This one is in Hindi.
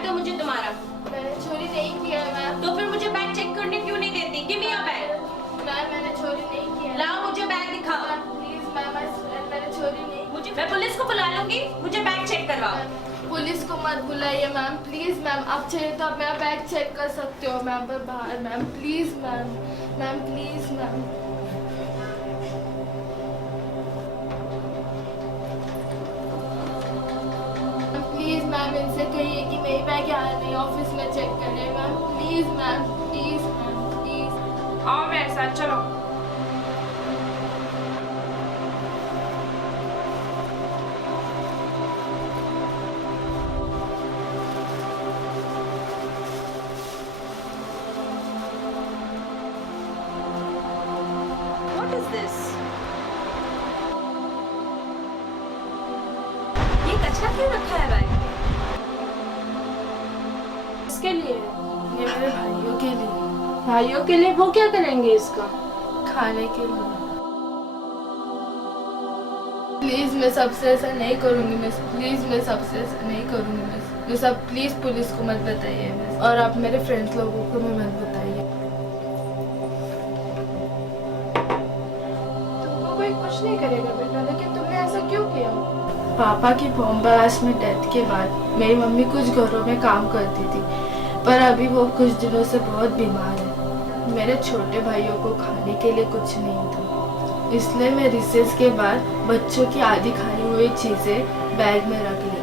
बैग दो मुझे तुम्हारा। मैंने चोरी नहीं किया है मैम। तो फिर मुझे बैग चेक करने क्यों नहीं देती? Give me your bag. Ma'am मैंने चोरी नहीं किया है। लाओ मुझे बैग दिखाओ। मैम प्लीज मैम मैंने चोरी नहीं। मुझे, मैं पुलिस को बुला लूंगी, मुझे बैग चेक करवाओ। पुलिस को मत बुलाइए मैम प्लीज मैम। आप चाहिए तो आप मेरा बैग चेक कर सकते हो मैम, पर बाहर ma'am please ma'am. Ma'am please ma'am. Please ma'am इनसे कहिए कि मेरी बैग यहाँ नहीं, ऑफिस में चेक करें ma'am please ma'am please ma'am please. आओ मेरे साथ चलो। What is this? ये कचरा क्यों रखा है भाई? इसके लिए ये मेरे भाइयों के लिए। भाइयों के लिए वो क्या करेंगे इसका? खाने के लिए। प्लीज मैं सबसे ऐसा नहीं करूंगी। मैं प्लीज मैं सबसे ऐसा नहीं करूंगी। मैं सब प्लीज पुलिस को मत बताइए और आप मेरे फ्रेंड्स लोगों को भी मत बताइए। तुमको कोई कुछ नहीं करेगा बेटा, लेकिन तुमने ऐसा क्यों किया? पापा की बॉम्बास में डेथ के बाद मेरी मम्मी कुछ घरों में काम करती थी, पर अभी वो कुछ दिनों से बहुत बीमार है। मेरे छोटे भाइयों को खाने के लिए कुछ नहीं था, इसलिए मैं रिसेस के बाद बच्चों की आधी खाई हुई चीजें बैग में रख ली।